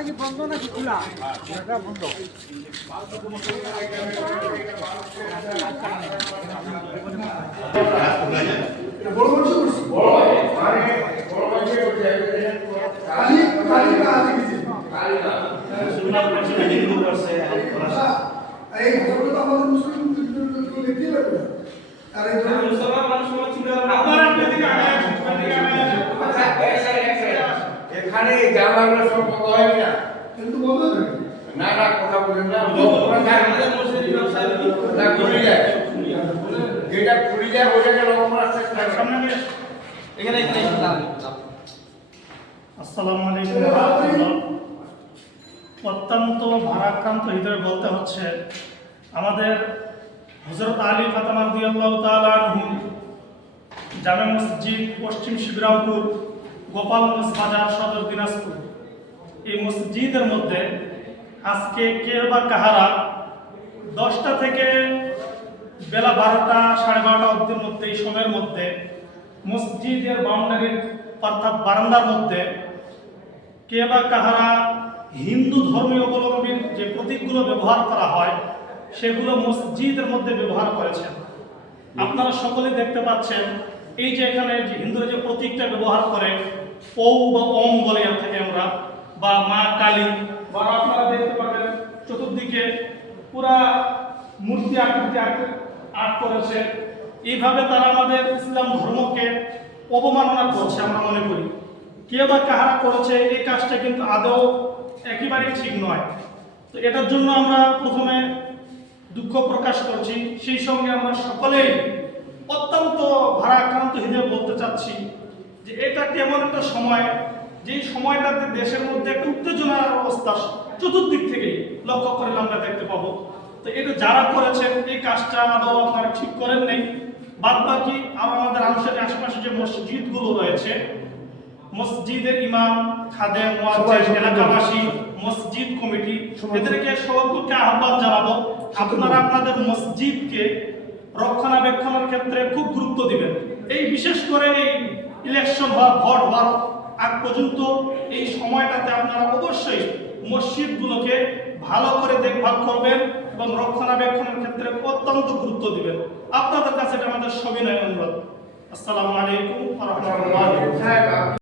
গাড়ি কি বন্ধ নাকি খোলা? বন্ধ। এখানে জামাগুলো সব বন্ধ হয়নি না, কিন্তু বন্ধ না না কথা বলেন না, খুলে যায়, যেটা খুলে যায় ওটাকে লক্ষ্য রাখতে সামনে এখানে আসসালামু আলাইকুম ওয়া রাহমাতুল্লাহ। অত্যন্ত ভারাক্রান্ত হৃদয়ে বলতে হচ্ছে, আমাদের হযরত আলী ফাতেমা রাদিয়াল্লাহু তাআলা আনহু জামে মসজিদ, পশ্চিম শিবরামপুর, গোপালগঞ্জ বাজার, সদর দিনাজপুর, এই মসজিদের মধ্যে আজকে কে বা কাহারা 10টা থেকে বেলা 12টা 12:30 অবধির মধ্যে, এই সময়ের মধ্যে মসজিদের বাউন্ডারির অর্থাৎ বারান্দার মধ্যে কে বা কাহারা হিন্দু ধর্মীয় অবলম্বীর যে প্রতীকগুলো ব্যবহার করা হয় সেগুলো মসজিদের মধ্যে ব্যবহার করেছেন। আপনারা সকলেই দেখতে পাচ্ছেন, এই যে এখানে যে হিন্দুরা যে প্রতীকটা ব্যবহার করে, ও বা ওম বলে থেকে আমরা, বা মা কালী, বা আপনারা দেখতে পাবেন চতুর্দিকে পুরা মূর্তি আকৃতি আর্ট করেছে। এইভাবে তারা আমাদের ইসলাম ধর্মকে অবমাননা করছে আমরা মনে করি। কে বা কাহারা করেছে এই কাজটা কিন্তু আদৌ একেবারেই ঠিক নয়। তো এটার জন্য আমরা প্রথমে দুঃখ প্রকাশ করছি, সেই সঙ্গে আমরা সকলেই অত্যন্ত ভারাক্রান্ত হৃদয়ে বলতে চাচ্ছি যে এটা কেমন একটা সময়, যেই সময়টাতে দেশের মধ্যে একটা উত্তেজনার অবস্থা চতুর্দিক থেকেই লক্ষ্য করে আমরা দেখতে পাবো। তো এটা যারা করেছেন এই কাজটা আদৌ আপনারা ঠিক করেন নেই। বাদ বাকি আমাদের আনুষ্ঠানিক আশেপাশে যে মসজিদগুলো রয়েছে, মসজিদের ইমাম, খাদেম, মুয়াজ্জিন, এলাকাবাসী, মসজিদ কমিটি, এদেরকে সকলকে আহ্বান জানাবো, আপনারা আপনাদের মসজিদকে রক্ষণাবেক্ষণের ক্ষেত্রে খুব গুরুত্ব দিবেন। এই বিশেষ করে এই ইলেকশন হওয়া, ভোট হওয়ার আগ পর্যন্ত এই সময়টাতে আপনারা অবশ্যই মসজিদগুলোকে ভালো করে দেখভাল করবেন এবং রক্ষণাবেক্ষণের ক্ষেত্রে অত্যন্ত গুরুত্ব দিবেন। আপনাদের কাছে এটা আমাদের সবিনয় অনুরোধ। আসসালামু আলাইকুম ওয়া রাহমাতুল্লাহ।